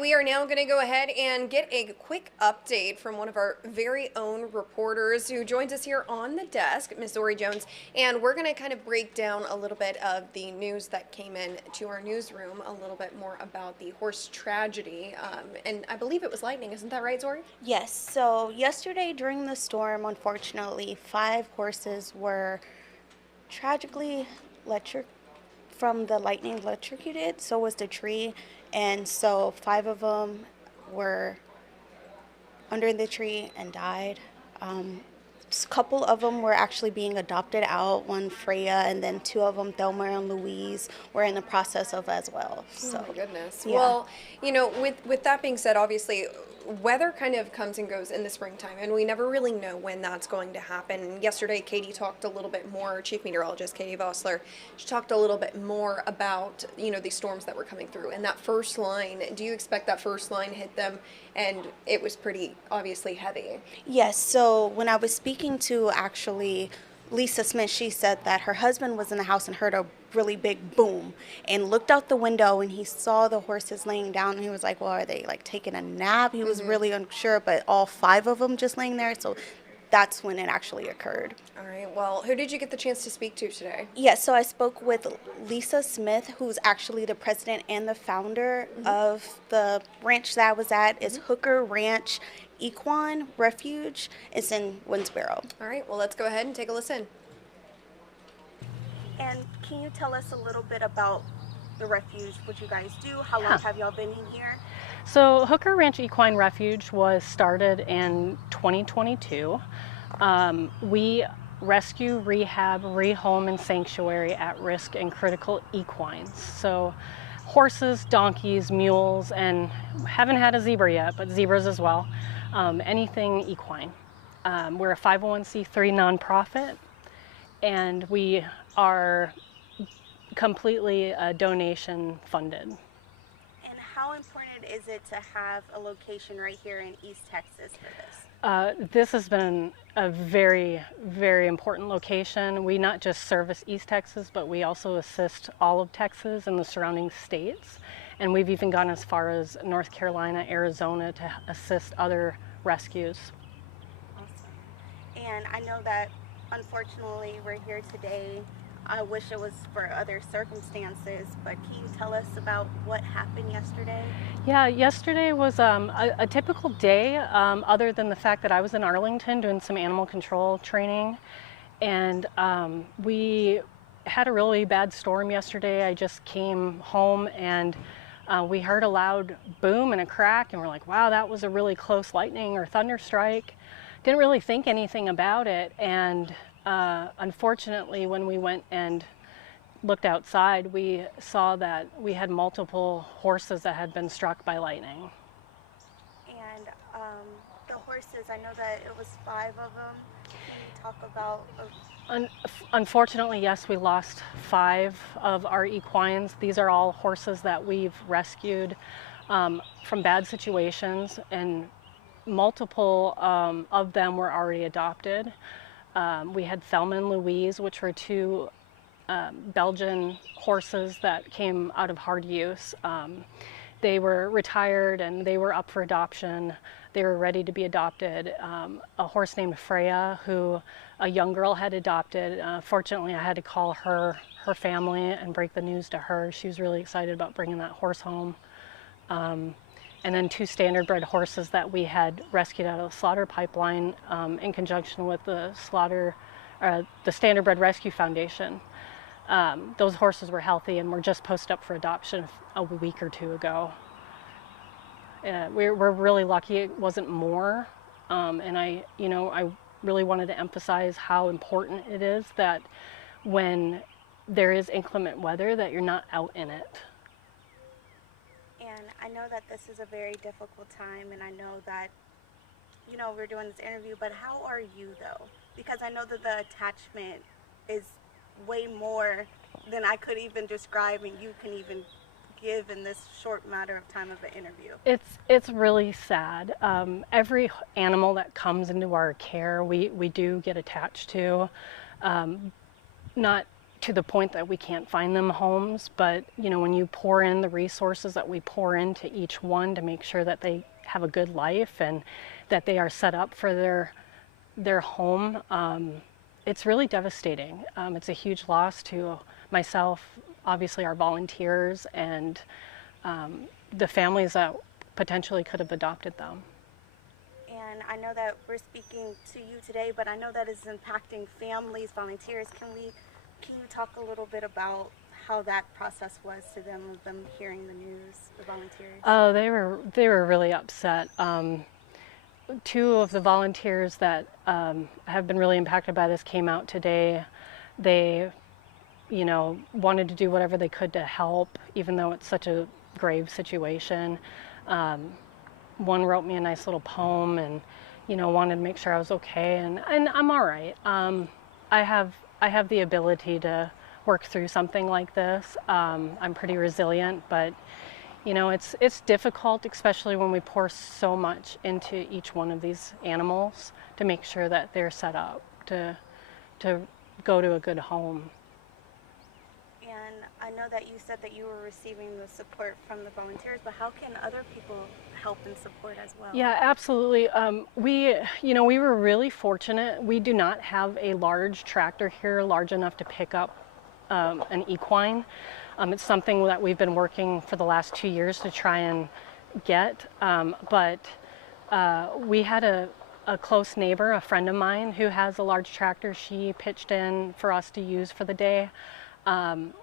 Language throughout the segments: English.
We are now going to go ahead and get a quick update from one of our very own reporters who joins us here on the desk, Ms. Zori Jones, and we're going to kind of break down a little bit of the news that came in to our newsroom, a little bit more about the horse tragedy, and I believe it was lightning, isn't that right, Zori? Yes, so yesterday during the storm, unfortunately, 5 horses were tragically electric from the lightning electrocuted. So was the tree, and so 5 of them were under the tree and died. A couple of them were actually being adopted out. One Freya, and then 2 of them, Thelma and Louise, were in the process of as well. Oh So my goodness. yeah. Well, with that being said, obviously weather kind of comes and goes in the springtime, and we never really know when that's going to happen. Yesterday, Katie talked a little bit more, Chief Meteorologist Katie Vossler, she talked a little bit more about, these storms that were coming through. And that first line, do you expect that first line hit them? And it was pretty obviously heavy. Yes, so when I was speaking to actually Lisa Smith, she said that her husband was in the house and heard a really big boom and looked out the window and he saw the horses laying down and he was like, well, are they like taking a nap? He was really unsure, but all 5 of them just laying there. So that's when it actually occurred. All right. Well, who did you get the chance to speak to today? Yes, so I spoke with Lisa Smith, who's actually the president and the founder of the ranch that I was at. It's Hooker Ranch Equine Refuge. It's in Winnsboro. All right. Well, let's go ahead and take a listen. And can you tell us a little bit about the refuge, what you guys do? How long have y'all been in here? So Hooker Ranch Equine Refuge was started in 2022. We rescue, rehab, rehome, and sanctuary at-risk and critical equines. So horses, donkeys, mules, and haven't had a zebra yet, but zebras as well. Anything equine. We're a 501c3 nonprofit, and we are completely donation funded. And how important is it to have a location right here in East Texas for this? This has been a very, very important location. We not just service East Texas, but we also assist all of Texas and the surrounding states. And we've even gone as far as North Carolina, Arizona to assist other rescues. Awesome. And I know that unfortunately we're here today. I wish it was for other circumstances, but can you tell us about what happened yesterday? Yeah, yesterday was a typical day, other than the fact that I was in Arlington doing some animal control training. And we had a really bad storm yesterday. I just came home and we heard a loud boom and a crack, and we're like, wow, that was a really close lightning or thunder strike. Didn't really think anything about it. And unfortunately, when we went and looked outside, we saw that we had multiple horses that had been struck by lightning. And the horses, I know that it was 5 of them. Can you talk about? Unfortunately, yes, we lost 5 of our equines. These are all horses that we've rescued from bad situations, and multiple of them were already adopted. We had Thelma and Louise, which were 2 Belgian horses that came out of hard use. They were retired and they were up for adoption. They were ready to be adopted. A horse named Freya, who a young girl had adopted. Fortunately, I had to call her family and break the news to her. She was really excited about bringing that horse home. And then 2 standard-bred horses that we had rescued out of the slaughter pipeline in conjunction with the Standard-Bred Rescue Foundation. Those horses were healthy and were just posted up for adoption a week or 2 ago. We're really lucky it wasn't more, and I really wanted to emphasize how important it is that when there is inclement weather that you're not out in it. And I know that this is a very difficult time, and I know that, we're doing this interview, but how are you though? Because I know that the attachment is way more than I could even describe, and you can even give in this short matter of time of an interview. It's really sad. Every animal that comes into our care, we do get attached to. Not to the point that we can't find them homes. But you know, when you pour in the resources that we pour into each one to make sure that they have a good life and that they are set up for their home, it's really devastating. It's a huge loss to myself, obviously our volunteers, and the families that potentially could have adopted them. And I know that we're speaking to you today, but I know that is impacting families, volunteers. Can you talk a little bit about how that process was to them hearing the news, the volunteers? Oh, they were really upset. Two of the volunteers that have been really impacted by this came out today. They, you know, wanted to do whatever they could to help, even though it's such a grave situation. One wrote me a nice little poem, and you know, wanted to make sure I was okay, and I'm all right. I have the ability to work through something like this. I'm pretty resilient, but you know, it's difficult, especially when we pour so much into each one of these animals to make sure that they're set up to go to a good home. And I know that you said that you were receiving the support from the volunteers, but how can other people help and support as well? Yeah, absolutely. We were really fortunate. We do not have a large tractor here, large enough to pick up an equine. It's something that we've been working for the last 2 years to try and get, but we had a close neighbor, a friend of mine who has a large tractor. She pitched in for us to use for the day.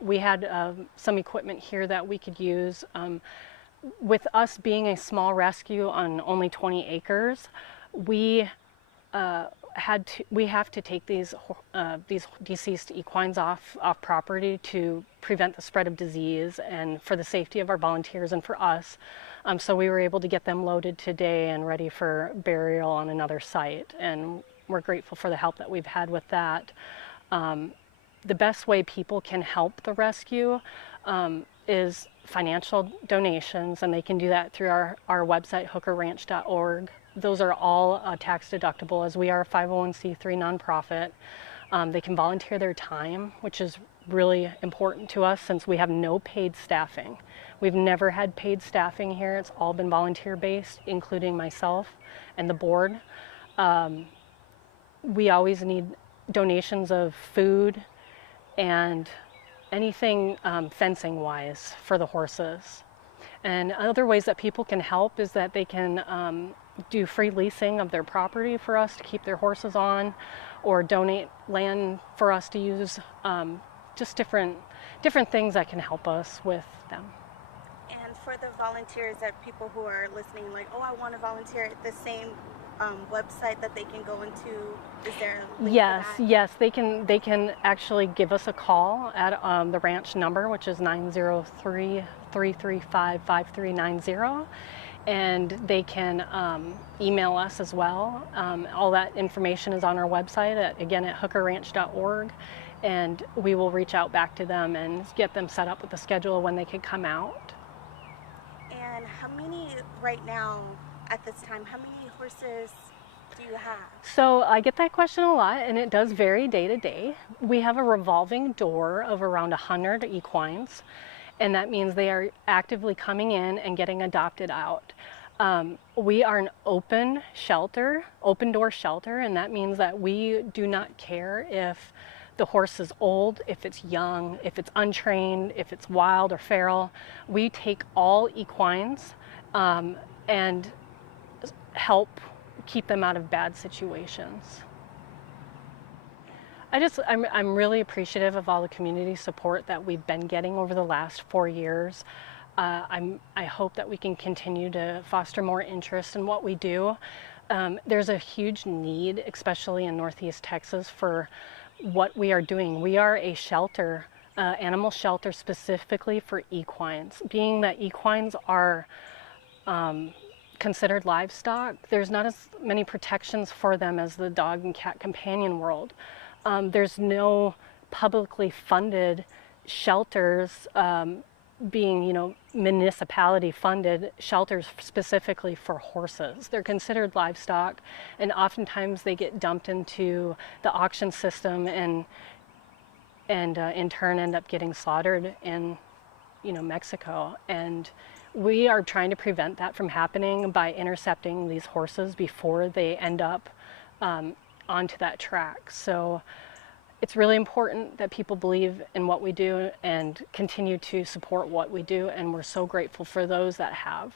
We had some equipment here that we could use. With us being a small rescue on only 20 acres, we have to take these deceased equines off property to prevent the spread of disease and for the safety of our volunteers and for us. So we were able to get them loaded today and ready for burial on another site, and we're grateful for the help that we've had with that. The best way people can help the rescue is financial donations, and they can do that through our website, hookerranch.org. Those are all tax deductible, as we are a 501c3 nonprofit. They can volunteer their time, which is really important to us since we have no paid staffing. We've never had paid staffing here. It's all been volunteer based, including myself and the board. We always need donations of food and anything fencing wise for the horses. And other ways that people can help is that they can do free leasing of their property for us to keep their horses on, or donate land for us to use. Just different things that can help us with them. And for the volunteers, that people who are listening, like, oh, I want to volunteer at the same website that they can go into, is there a link Yes, for that? yes, they can actually give us a call at the ranch number, which is 903-335-5390, and they can email us as well. All that information is on our website at hookerranch.org, and we will reach out back to them and get them set up with a schedule when they can come out. And how many right now, at this time, how many horses do you have? So I get that question a lot, and it does vary day to day. We have a revolving door of around 100 equines, and that means they are actively coming in and getting adopted out. We are an open door shelter, and that means that we do not care if the horse is old, if it's young, if it's untrained, if it's wild or feral. We take all equines and help keep them out of bad situations. I'm really appreciative of all the community support that we've been getting over the last 4 years. I hope that we can continue to foster more interest in what we do. There's a huge need, especially in Northeast Texas, for what we are doing. We are a shelter, animal shelter specifically for equines. Being that equines are considered livestock, there's not as many protections for them as the dog and cat companion world. There's no publicly funded shelters, being, municipality funded shelters specifically for horses. They're considered livestock, and oftentimes they get dumped into the auction system, and and in turn end up getting slaughtered in Mexico. And we are trying to prevent that from happening by intercepting these horses before they end up onto that track. So it's really important that people believe in what we do and continue to support what we do, and we're so grateful for those that have.